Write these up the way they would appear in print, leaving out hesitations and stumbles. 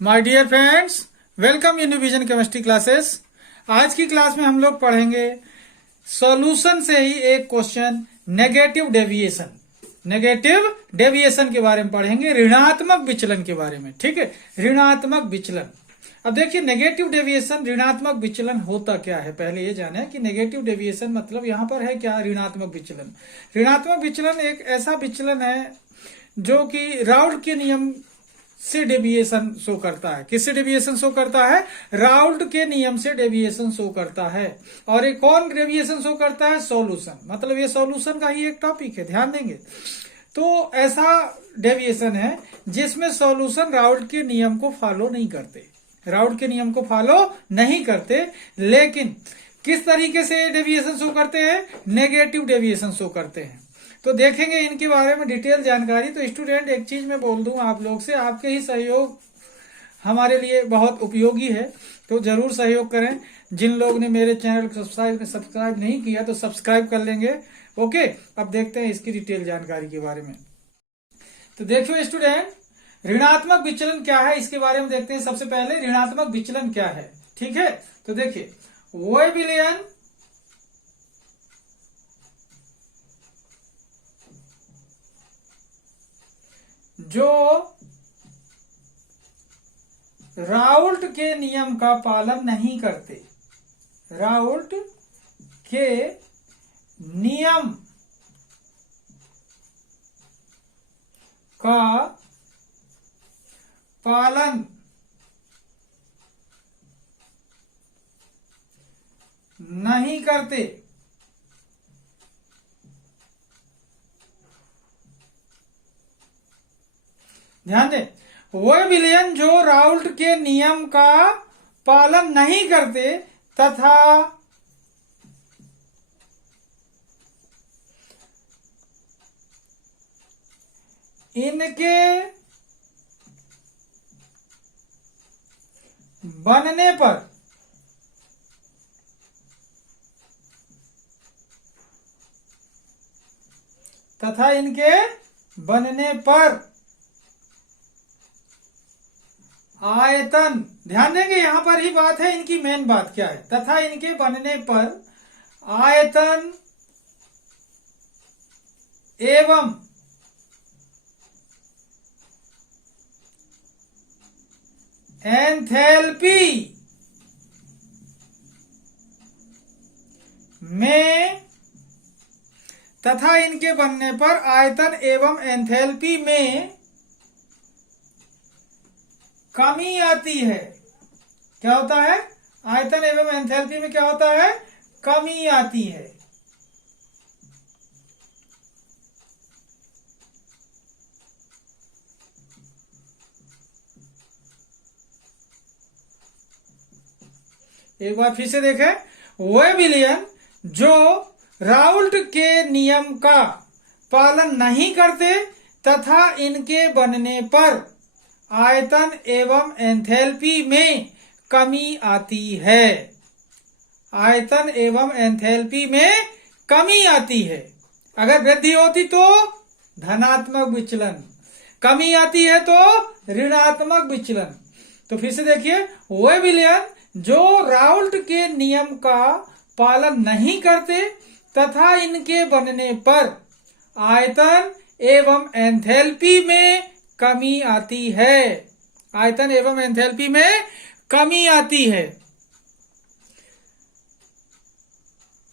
My dear friends, welcome in vision chemistry classes. आज की class में हम लोग पढ़ेंगे सॉल्यूशन से ही एक question negative deviation. Negative deviation के बारे में पढ़ेंगे, ऋणात्मक विचलन के बारे में। ठीक है, ऋणात्मक विचलन। अब देखिए, नेगेटिव डेविएशन, ऋणात्मक विचलन होता क्या है, पहले ये जाने कि नेगेटिव डेविएशन मतलब यहां पर है क्या। ऋणात्मक विचलन, ऋणात्मक विचलन एक ऐसा विचलन है जो कि राउल्ट के नियम से डेविएशन शो करता है। किससे डेविएशन शो करता है? राउल्ट के नियम से डेविएशन शो करता है। और ये कौन डेविएशन शो करता है? सॉल्यूशन। मतलब ये सॉल्यूशन का ही एक टॉपिक है, ध्यान देंगे। तो ऐसा डेविएशन है जिसमें सॉल्यूशन राउल्ट के नियम को फॉलो नहीं करते, राउल्ट के नियम को फॉलो नहीं करते। लेकिन किस तरीके से डेविएशन शो करते हैं? नेगेटिव डेविएशन शो करते हैं। तो देखेंगे इनके बारे में डिटेल जानकारी। तो स्टूडेंट, एक चीज मैं बोल दूं आप लोग से, आपके ही सहयोग हमारे लिए बहुत उपयोगी है, तो जरूर सहयोग करें। जिन लोग ने मेरे चैनल को सब्सक्राइब नहीं किया तो सब्सक्राइब कर लेंगे। ओके, अब देखते हैं इसकी डिटेल जानकारी के बारे में। तो देखियो स्टूडेंट, ऋणात्मक विचलन क्या है इसके बारे में देखते हैं। सबसे पहले ऋणात्मक विचलन क्या है, ठीक है। तो देखिए, वेबेलियन जो राउल्ट के नियम का पालन नहीं करते, राउल्ट के नियम का पालन नहीं करते, ध्यान दें, वेबेलियन जो राउल्ट के नियम का पालन नहीं करते तथा इनके बनने पर आयतन, ध्यान देंगे यहां पर ही बात है, इनकी मेन बात क्या है। तथा इनके बनने पर आयतन एवं एंथैल्पी में, तथा इनके बनने पर आयतन एवं एंथैल्पी में कमी आती है। क्या होता है? आयतन एवं एंथैल्पी में क्या होता है? कमी आती है। एक बार फिर से देखें, वेबेलियन जो राउल्ट के नियम का पालन नहीं करते तथा इनके बनने पर आयतन एवं एंथैल्पी में कमी आती है। आयतन एवं एंथैल्पी में कमी आती है। अगर वृद्धि होती तो धनात्मक विचलन, कमी आती है तो ऋणात्मक विचलन। तो फिर से देखिए, वेबेलियन जो राउल्ट के नियम का पालन नहीं करते तथा इनके बनने पर आयतन एवं एंथैल्पी में कमी आती है। आयतन एवं एंथैल्पी में कमी आती है।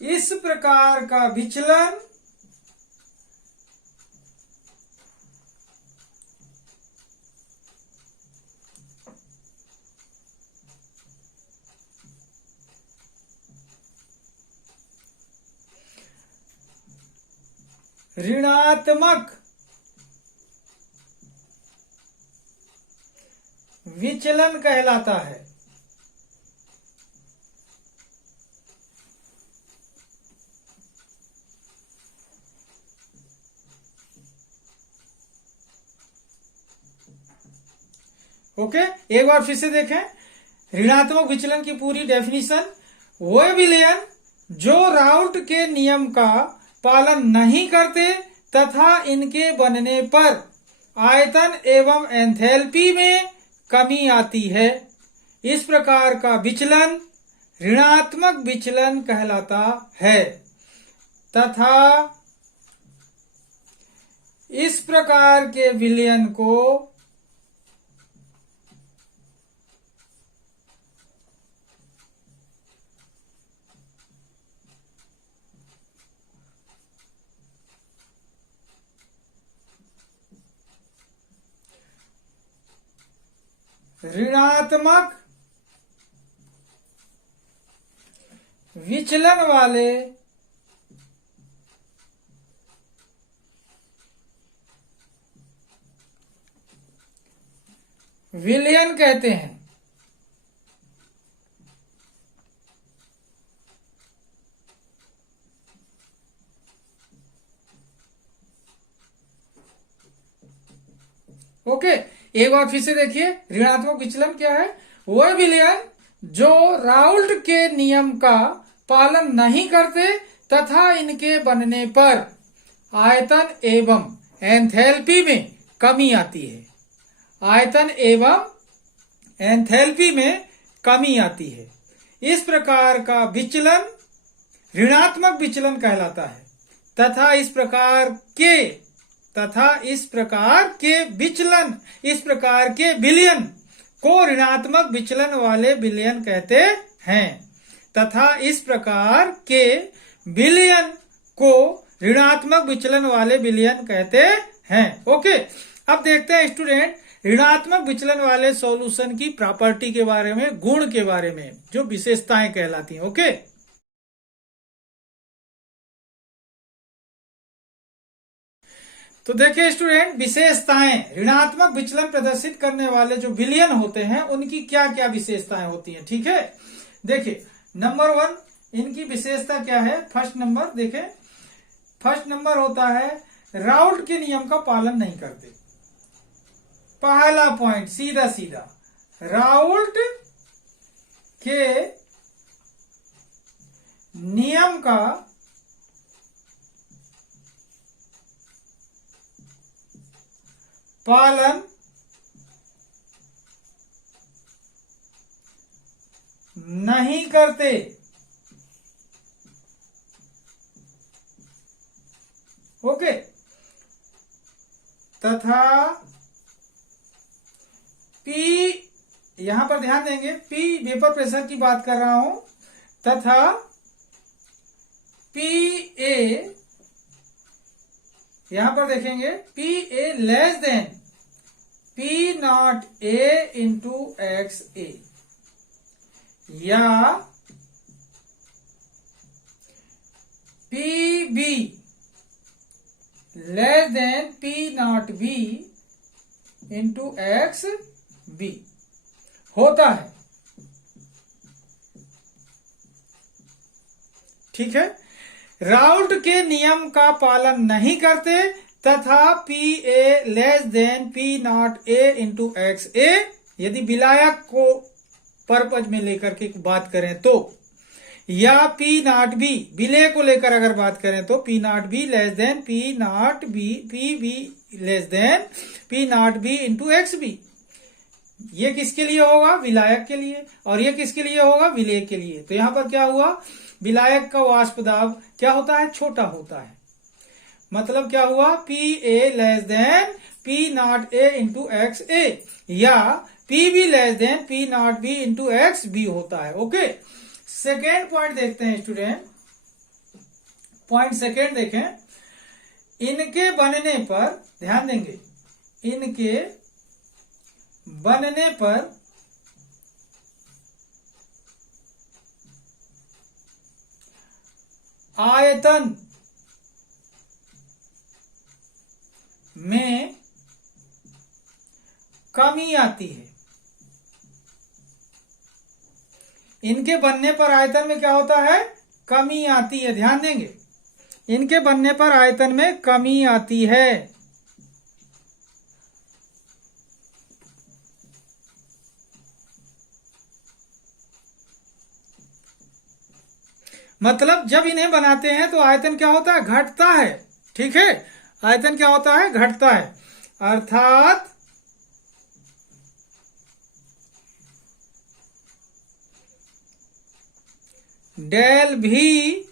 इस प्रकार का विचलन ऋणात्मक विचलन कहलाता है। ओके, एक बार फिर से देखें ऋणात्मक विचलन की पूरी डेफिनेशन। वेबेलियन जो राउल्ट के नियम का पालन नहीं करते तथा इनके बनने पर आयतन एवं एंथैल्पी में कमी आती है। इस प्रकार का विचलन ऋणात्मक विचलन कहलाता है तथा इस प्रकार के विलयन को ऋणात्मक विचलन वाले विलयन कहते हैं। ओके, एक बार फिर से देखिए, ऋणात्मक विचलन क्या है? वह विलयन जो राउल्ट के नियम का पालन नहीं करते तथा इनके बनने पर आयतन एवं एंथैल्पी में कमी आती है। आयतन एवं एंथैल्पी में कमी आती है। इस प्रकार का विचलन ऋणात्मक विचलन कहलाता है तथा इस प्रकार के विचलन, इस प्रकार के विलयन को ऋणात्मक विचलन वाले विलयन कहते हैं तथा इस प्रकार के विलयन को ऋणात्मक विचलन वाले विलयन कहते हैं। ओके, अब देखते हैं स्टूडेंट ऋणात्मक विचलन वाले सॉल्यूशन की प्रॉपर्टी के बारे में, गुण के बारे में, जो विशेषताएं कहलाती हैं। ओके, तो देखिए स्टूडेंट, विशेषताएं, ऋणात्मक विचलन प्रदर्शित करने वाले जो विलयन होते हैं उनकी क्या क्या विशेषताएं होती हैं। ठीक है, देखिए नंबर 1 इनकी विशेषता क्या है? फर्स्ट नंबर देखें, फर्स्ट नंबर होता है राउल्ट के नियम का पालन नहीं करते। पहला पॉइंट सीधा सीधा, राउल्ट के नियम का पालन नहीं करते। ओके, तथा P, यहां पर ध्यान देंगे, P वेपर प्रेशर की बात कर रहा हूं, तथा PA, यहां पर देखेंगे PA less than P0A into XA, या PB less than P0B into XB होता है। ठीक है, राउल्ट के नियम का पालन नहीं करते तथा PA less than P0A into XA, यदि विलायक को पर्पज में लेकर के बात करें तो, या P0B विलय को लेकर अगर बात करें तो P0B less than P0B, PB less than P0B into XB। ये किसके लिए होगा? विलायक के लिए। और ये किसके लिए होगा? विलय के लिए। तो यहां पर क्या हुआ? विलायक का वाष्प दाब क्या होता है? छोटा होता है। मतलब क्या हुआ? PA less than P0A into XA, या PB less than P0B into XB होता है। ओके, सेकेंड पॉइंट देखते हैं स्टूडेंट, पॉइंट सेकेंड देखें, इनके बनने पर ध्यान देंगे, इनके बनने पर आयतन में कमी आती है। इनके बनने पर आयतन में क्या होता है? कमी आती है। ध्यान देंगे, इनके बनने पर आयतन में कमी आती है। मतलब जब इन्हें बनाते हैं तो आयतन क्या होता है? घटता है। ठीक है, आयतन क्या होता है? घटता है। अर्थात डेल भी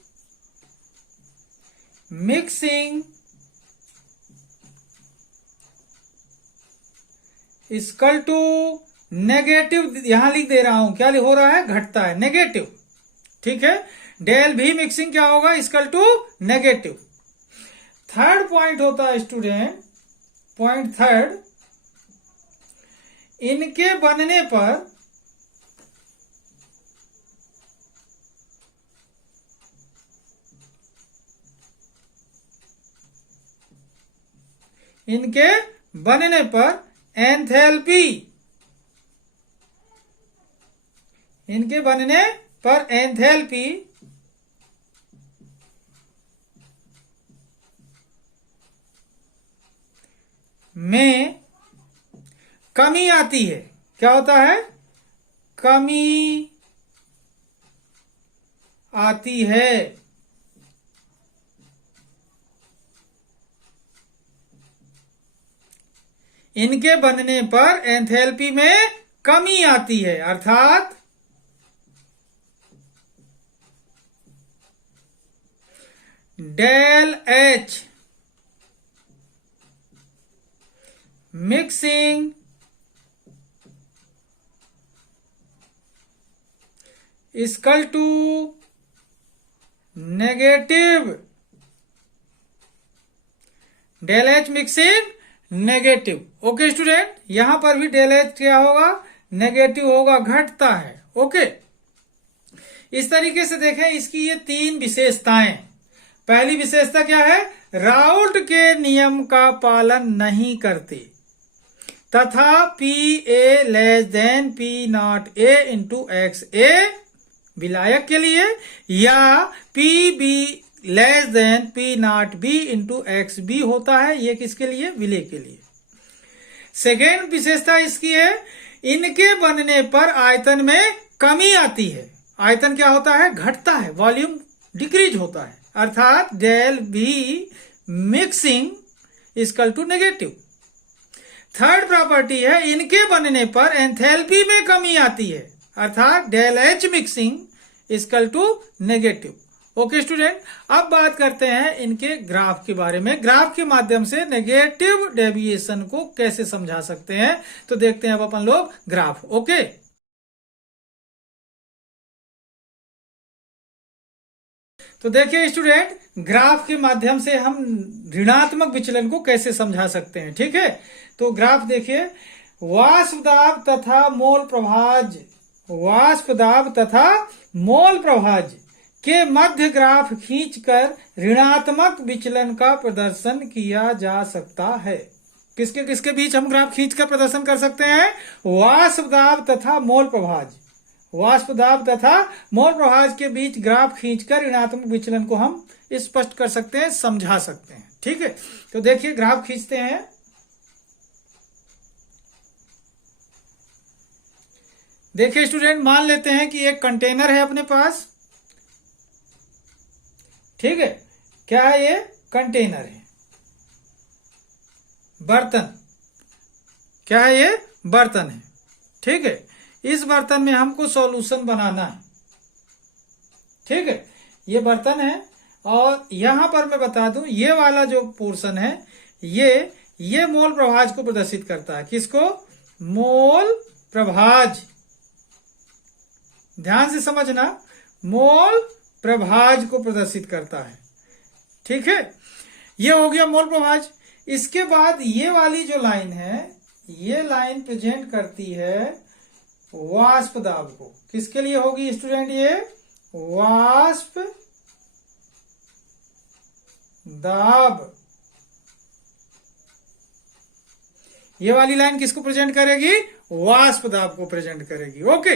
मिक्सिंग इक्वल टू नेगेटिव, यहां लिख दे रहा हूं, क्या हो रहा है, घटता है, नेगेटिव। ठीक है, डेल भी मिक्सिंग क्या होगा, equal to negative. Third point होता है स्टूडेंट, पॉइंट थर्ड, इनके बनने पर एंथैल्पी, इनके बनने पर एंथैल्पी में कमी आती है। क्या होता है, कमी आती है। इनके बनने पर एंथैल्पी में कमी आती है, अर्थात del H mixing equal to negative, del H mixing negative. Okay student, यहां पर भी डेल एच क्या होगा, नेगेटिव होगा, घटता है। ओके, इस तरीके से देखें, इसकी ये तीन विशेषताएं। पहली विशेषता क्या है, राउल्ट के नियम का पालन नहीं करते तथा P A less than P not A into X A विलायक के लिए, या P B less than P not B into X B होता है, ये किसके लिए, विलेय के लिए। सेकेंड विशेषता इसकी है, इनके बनने पर आयतन में कमी आती है। आयतन क्या होता है, घटता है, वॉल्यूम डिक्रीज होता है, अर्थात del B mixing equal to negative. Third property है, इनके बनने पर एंथैल्पी में कमी आती है, अर्थात del H mixing equal to negative. Okay student, अब बात करते हैं इनके ग्राफ के बारे में। ग्राफ के माध्यम से नेगेटिव डेविएशन को कैसे समझा सकते हैं, तो देखते हैं अब अपन लोग ग्राफ। ओके, तो देखिए स्टूडेंट, ग्राफ के माध्यम से हम ऋणात्मक विचलन को कैसे समझा सकते हैं। ठीक है, तो ग्राफ देखिए, वाष्प दाब तथा मोल प्रभाज, वाष्प दाब तथा मोल प्रभाज के मध्य ग्राफ खींचकर ऋणात्मक विचलन का प्रदर्शन किया जा सकता है। किसके किसके बीच हम ग्राफ खींचकर प्रदर्शन कर सकते हैं, वाष्प दाब तथा मोल प्रभाज, वाष्प दाब तथा मोल प्रभाज के बीच ग्राफ खींचकर ऋणात्मक विचलन को हम स्पष्ट कर सकते हैं, समझा सकते हैं। ठीक है, तो देखिए ग्राफ खींचते हैं। देखिए स्टूडेंट, मान लेते हैं कि एक कंटेनर है अपने पास। ठीक है, क्या है ये, कंटेनर है, बर्तन, क्या है ये, बर्तन है। ठीक है, इस बर्तन में हमको सॉल्यूशन बनाना है। ठीक है, ये बर्तन है, और यहां पर मैं बता दूं, ये वाला जो पोर्शन है, ये मोल प्रभाज को प्रदर्शित करता है। किसको, मोल प्रभाज, ध्यान से समझना, मोल प्रभाज को प्रदर्शित करता है। ठीक है, ये हो गया मोल प्रभाज। इसके बाद ये वाली जो लाइन है, ये लाइन प्रेजेंट करती है वाष्प दाब को। किसके लिए होगी स्टूडेंट, ये वाष्प दाब। ये वाली लाइन किसको प्रेजेंट करेगी, वाष्प दाब को प्रेजेंट करेगी। ओके,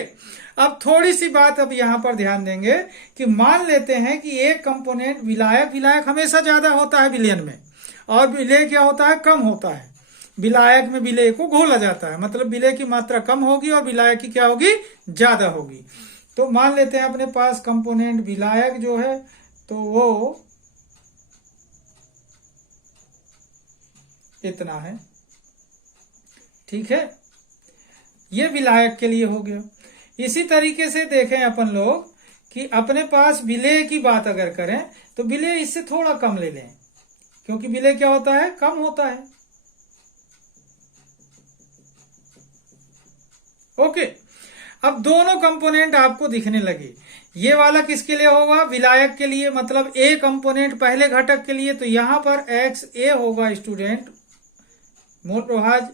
अब थोड़ी सी बात अब यहां पर ध्यान देंगे कि मान लेते हैं कि एक कंपोनेंट विलायक, विलायक हमेशा ज्यादा होता है विलयन में, और विलेय क्या होता है, कम होता है। विलायक में विलेय को घोला जाता है, मतलब विलेय की मात्रा कम होगी और विलायक की क्या होगी, ज्यादा होगी। तो मान लेते हैं अपने पास कंपोनेंट विलायक जो है, तो वो इतना है। ठीक है, ये विलायक के लिए हो गया। इसी तरीके से देखें अपन लोग कि अपने पास विलेय की बात अगर करें तो विलेय इससे थोड़ा कम ले लें, क्योंकि विलेय क्या होता है, कम होता है। ओके, अब दोनों कंपोनेंट आपको दिखने लगे। ये वाला किसके लिए होगा, विलायक के लिए, मतलब ए कंपोनेंट पहले घटक के लिए। तो यहां पर एक्स ए होगा स्टूडेंट मोल प्रभाज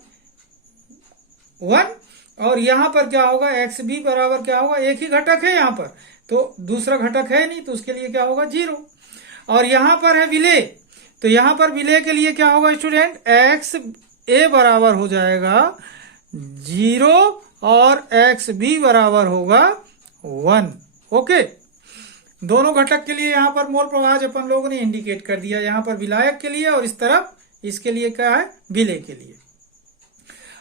1, और यहां पर क्या होगा, एक्स बी बराबर क्या होगा, एक ही घटक है यहां पर, तो दूसरा घटक है नहीं, तो उसके लिए क्या होगा 0। और यहां पर है विलेय, तो यहां पर विलेय के लिए क्या होगा स्टूडेंट, एक्स ए बराबर हो जाएगा 0 और एक्स बी बराबर होगा 1। ओके, दोनों घटक के लिए यहां पर मोल प्रभाज अपन लोगों ने इंडिकेट कर दिया, यहां पर विलायक के लिए और इस तरफ इसके लिए क्या है, विलेय के लिए।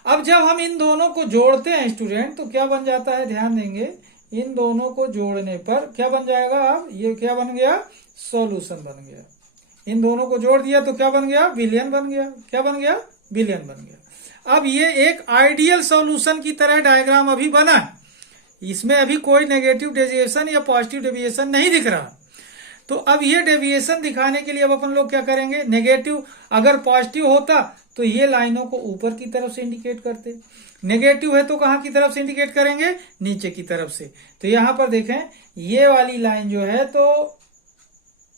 अब जब हम इन दोनों को जोड़ते हैं स्टूडेंट तो क्या बन जाता है, ध्यान देंगे, इन दोनों को जोड़ने पर क्या बन जाएगा, अब ये क्या बन गया, सॉल्यूशन बन गया। इन दोनों को जोड़ दिया तो क्या बन गया, विलयन बन गया। क्या बन गया, विलयन बन गया। अब ये एक आइडियल सॉल्यूशन की तरह डायग्राम अभी बना है, इसमें अभी कोई नेगेटिव डेविएशन या पॉजिटिव डेविएशन नहीं दिख रहा। तो अब ये डेविएशन दिखाने के लिए अब अपन लोग क्या करेंगे, नेगेटिव अगर पॉजिटिव होता तो ये लाइनों को ऊपर की तरफ से इंडिकेट करते, नेगेटिव है तो कहां की तरफ से इंडिकेट करेंगे, नीचे की तरफ से। तो यहां पर देखें, ये वाली लाइन जो है तो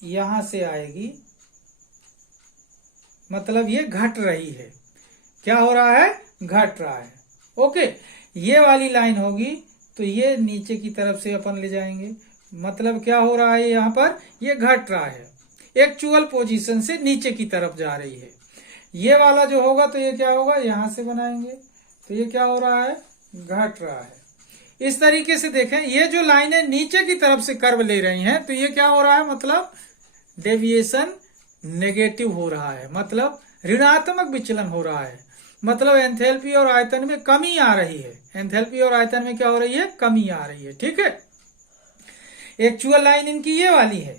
यहां से आएगी, मतलब ये घट रही है, क्या हो रहा है, घट रहा है। ओके, ये वाली लाइन होगी तो ये नीचे की तरफ से अपन ले जाएंगे, मतलब क्या हो रहा है, यहां पर ये घट रहा है, एक्चुअल पोजीशन से नीचे की तरफ जा रही है। ये वाला जो होगा तो ये क्या होगा, यहां से बनाएंगे तो ये क्या हो रहा है, घट रहा है। इस तरीके से देखें, ये जो लाइनें नीचे की तरफ से कर्व ले रही हैं तो ये क्या हो रहा है, मतलब डेविएशन नेगेटिव हो रहा है, मतलब ऋणात्मक विचलन हो रहा है, मतलब एंथैल्पी और आयतन में कमी आ रही है। एंथैल्पी और आयतन में क्या हो रही है, कमी आ रही है। ठीक है, एक्चुअल लाइन इनकी ये वाली है,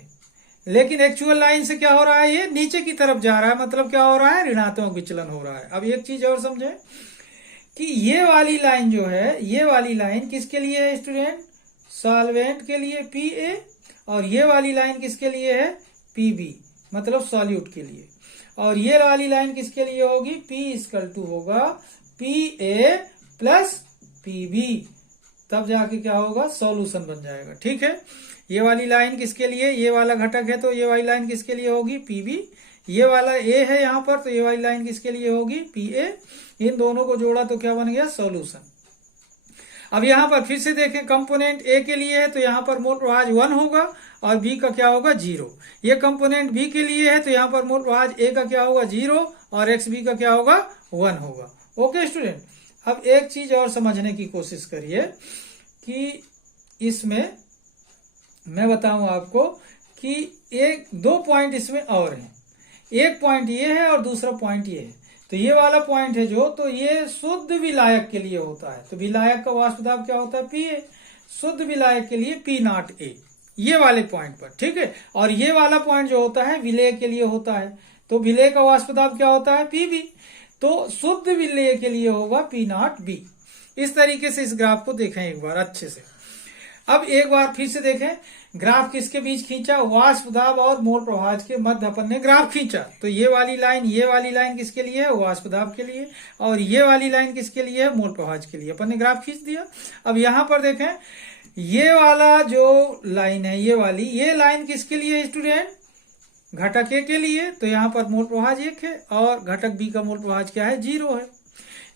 लेकिन एक्चुअल लाइन से क्या हो रहा है, ये नीचे की तरफ जा रहा है, मतलब क्या हो रहा है, ऋणात्मक विचलन हो रहा है। अब एक चीज और समझे कि ये वाली लाइन जो है, ये वाली लाइन किसके लिए है स्टूडेंट, सॉल्वेंट के लिए पी ए, और ये वाली लाइन किसके लिए है, पी बी, मतलब सॉल्यूट के लिए। और ये वाली लाइन किसके लिए होगी, P इक्वल टू होगा P A plus P B, तब जाके क्या होगा, सॉल्यूशन बन जाएगा। ठीक है, ये वाली लाइन किसके लिए, ये वाला घटक है तो ये वाली लाइन किसके लिए होगी, पी बी, ये वाला ए है यहां पर तो ये वाली लाइन किसके लिए होगी, पी ए। इन दोनों को जोड़ा तो क्या बन गया, सॉल्यूशन। अब यहां पर फिर से देखें, कंपोनेंट ए के लिए है तो यहां पर मोल प्रभाज 1 होगा और बी का क्या होगा, 0। ये कंपोनेंट बी के लिए है तो यहां पर मोल प्रभाज ए का क्या होगा, 0, और एक्स बी का क्या होगा, 1 होगा। ओके स्टूडेंट, अब एक चीज और समझने की कोशिश करिए कि इसमें मैं बताऊं आपको कि एक दो पॉइंट इसमें और हैं, एक पॉइंट ये है और दूसरा पॉइंट ये है। तो ये वाला पॉइंट है जो, तो ये शुद्ध विलायक के लिए होता है, तो विलायक का वाष्प दाब क्या होता है, पी ए, शुद्ध विलायक के लिए पी नॉट ए, ये वाले पॉइंट पर। ठीक है, और ये वाला पॉइंट जो होता है विलेय के लिए होता है, तो विलेय का वाष्प दाब क्या होता है, पी बी, तो शुद्ध विलेय के लिए होगा पी नॉट बी। इस तरीके से इस ग्राफ को देखें एक बार अच्छे से। अब एक बार फिर से देखें, ग्राफ किसके बीच खींचा, वाष्प दाब और मोल प्रभाज के मध्य अपन ने ग्राफ खींचा। तो ये वाली लाइन किसके लिए है, वाष्प दाब के लिए, और ये वाली लाइन किसके लिए है, मोल प्रभाज के लिए। अपन ने ग्राफ खींच दिया। अब यहां पर देखें, ये वाला जो लाइन है, ये लाइन किसके लिए है स्टूडेंट, घटक ए के लिए, तो यहां पर मोल प्रभाज 1 है और घटक बी का मोल प्रभाज क्या है, 0 है।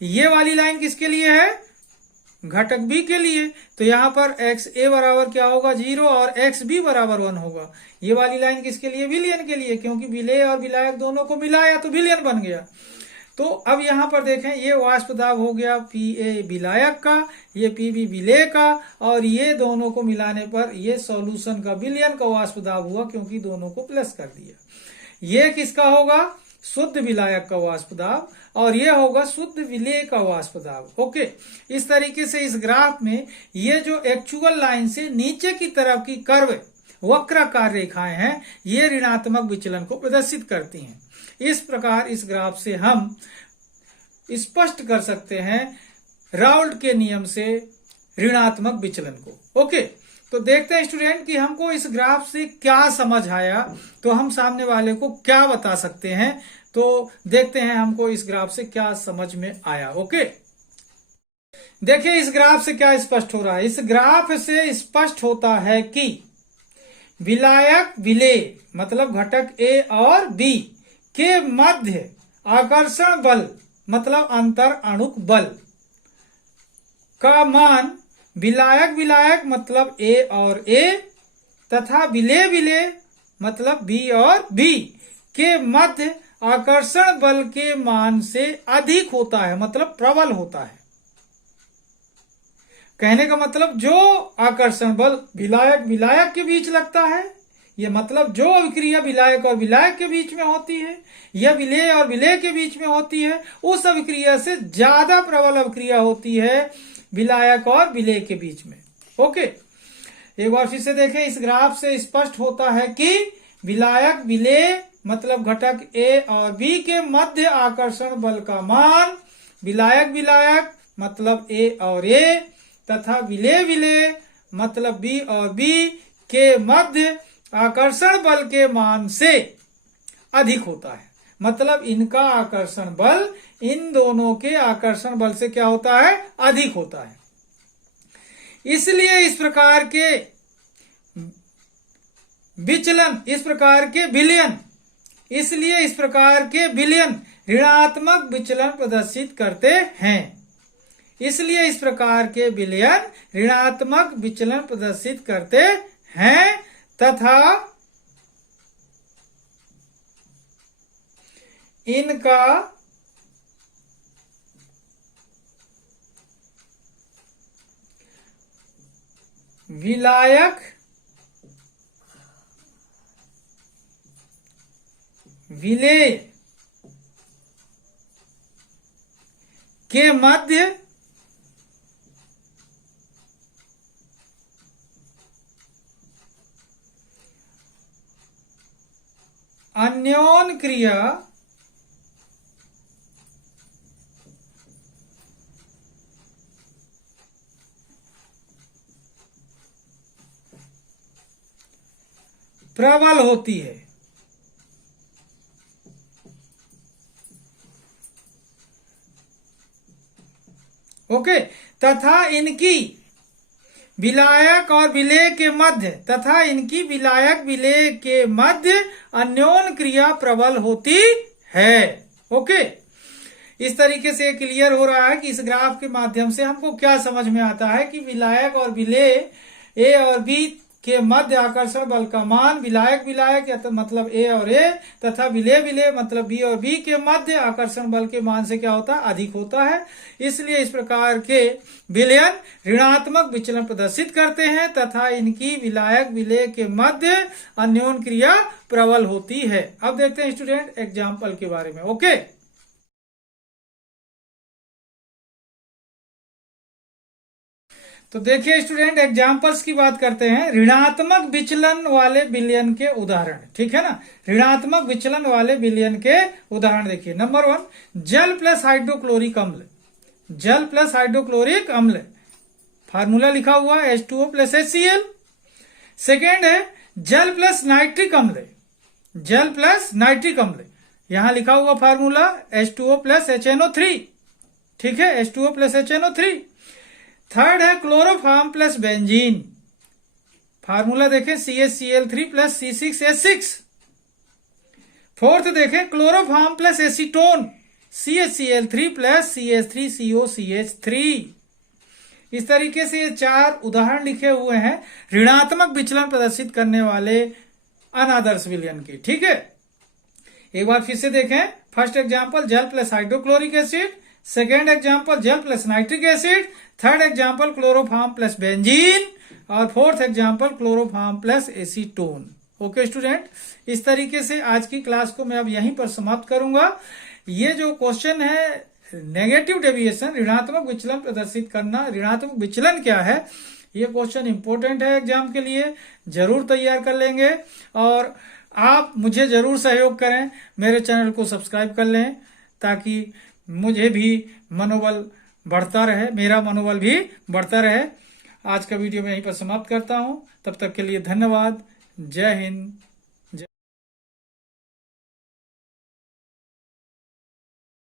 ये वाली लाइन किसके लिए है, घटक बी के लिए, तो यहां पर एक्स ए बराबर क्या होगा, 0 और एक्स बी बराबर 1 होगा। ये वाली लाइन किसके लिए, विलयन के लिए, क्योंकि विलेय और विलायक दोनों को मिलाया तो विलयन बन गया। तो अब यहां पर देखें, ये वाष्प दाब हो गया पी ए विलायक का, ये पी बी विलेय का, और ये दोनों को मिलाने पर ये सॉल्यूशन का विलयन का वाष्प दाब हुआ, क्योंकि दोनों को प्लस कर दिया। ये किसका होगा, शुद्ध विलायक का वाष्प दाब, और ये होगा शुद्ध विलेय का वाष्प दाब। ओके, इस तरीके से इस ग्राफ में ये जो एक्चुअल लाइन से नीचे की तरफ की कर्व वक्राकार रेखाएं हैं, ये ऋणात्मक विचलन को प्रदर्शित करती हैं। इस प्रकार इस ग्राफ से हम स्पष्ट कर सकते हैं राउल्ट के नियम से ऋणात्मक विचलन को। ओके, तो तो देखते हैं स्टूडेंट कि हमको इस ग्राफ से क्या समझ आया, तो हम सामने वाले को क्या बता सकते हैं। तो देखते हैं हमको इस ग्राफ से क्या समझ में आया। ओके, देखिए इस ग्राफ से क्या स्पष्ट हो रहा है। इस ग्राफ से स्पष्ट होता है कि विलायक विलेय मतलब घटक ए और बी के मध्य आकर्षण बल मतलब अंतर अणुक बल का मान विलायक विलायक मतलब ए और ए तथा विलेय विलेय मतलब बी और बी के मध्य आकर्षण बल के मान से अधिक होता है, मतलब प्रबल होता है। कहने का मतलब जो आकर्षण बल विलायक विलायक के बीच लगता है, यह मतलब जो अभिक्रिया विलायक और विलायक के बीच में होती है या विलेय और विलेय के बीच में होती है, उस अभिक्रिया से ज्यादा प्रबल अभिक्रिया होती है विलायक और विलेय के बीच में। ओके, एक बार फिर से देखें। इस ग्राफ से स्पष्ट होता है कि विलायक विलेय मतलब घटक ए और बी के मध्य आकर्षण बल का मान विलायक विलायक मतलब ए और ए तथा विलेय विलेय मतलब बी और बी के मध्य आकर्षण बल के मान से अधिक होता है। मतलब इनका आकर्षण बल इन दोनों के आकर्षण बल से क्या होता है, अधिक होता है। इसलिए इस प्रकार के विचलन, इस प्रकार के विलयन, इसलिए इस प्रकार के विलयन ऋणात्मक विचलन प्रदर्शित करते हैं। इसलिए इस प्रकार के विलयन ऋणात्मक विचलन प्रदर्शित करते हैं तथा इनका विलायक विलेय के मध्य अन्योन क्रिया प्रबल होती है। ओके, तथा इनकी विलायक और विलेय के मध्य तथा इनकी विलायक विलेय के मध्य अन्योन क्रिया प्रबल होती है। ओके, इस तरीके से क्लियर हो रहा है कि इस ग्राफ के माध्यम से हमको क्या समझ में आता है कि विलायक और विलेय ए और बी के मध्य आकर्षण बल का मान विलायक विलायक या तो मतलब ए और ए तथा विलेय विलेय मतलब बी और बी के मध्य आकर्षण बल के मान से क्या होता है, अधिक होता है। इसलिए इस प्रकार के विलयन ऋणात्मक विचलन प्रदर्शित करते हैं तथा इनकी विलायक विलेय के मध्य अन्योन क्रिया प्रबल होती है। अब देखते हैं स्टूडेंट एग्जाम्पल के बारे में। ओके, तो देखिए स्टूडेंट एग्जाम्पल्स की बात करते हैं। ऋणात्मक विचलन वाले विलयन के उदाहरण, ठीक है ना। ऋणात्मक विचलन वाले विलयन के उदाहरण देखिए। नंबर 1, जल प्लस हाइड्रोक्लोरिक अम्ल। जल प्लस हाइड्रोक्लोरिक अम्ल, फार्मूला लिखा हुआ है H2O प्लस HCl। सेकेंड है जल प्लस नाइट्रिक अम्ल। जल प्लस नाइट्रिक अम्ल, यहां लिखा हुआ फार्मूला H2O प्लस HNO3, ठीक है, H2O प्लस HNO3। थर्ड है क्लोरोफॉर्म प्लस बेंजीन, फार्मूला देखें CHCl3 प्लस C6H6। फोर्थ देखें chloroform plus acetone, CHCl3 plus CH3COCH3। इस तरीके से ये 4 उदाहरण लिखे हुए हैं ऋणात्मक विचलन प्रदर्शित करने वाले अनादर्श विलयन के, ठीक है। एक बार फिर से देखें। फर्स्ट एग्जांपल जल plus hydrochloric acid, second example जल plus nitric acid, third example chloroform plus benzene और fourth example chloroform plus acetone. Okay student, इस तरीके से आज की क्लास को मैं अब यहीं पर समाप्त करूंगा। ये जो क्वेश्चन है नेगेटिव डेविएशन, ऋणात्मक विचलन प्रदर्शित करना, ऋणात्मक विचलन क्या है, ये क्वेश्चन इंपॉर्टेंट है एग्जाम के लिए, जरूर तैयार कर लेंगे। और आप मुझे जरूर सहयोग करें, मेरे चैनल को सब्सक्राइब कर लें ताकि मुझे भी मनोबल बढ़ता रहे, मेरा मनोबल भी बढ़ता रहे। आज का वीडियो मैं यहीं पर समाप्त करता हूं। तब तक के लिए धन्यवाद। जय हिंद,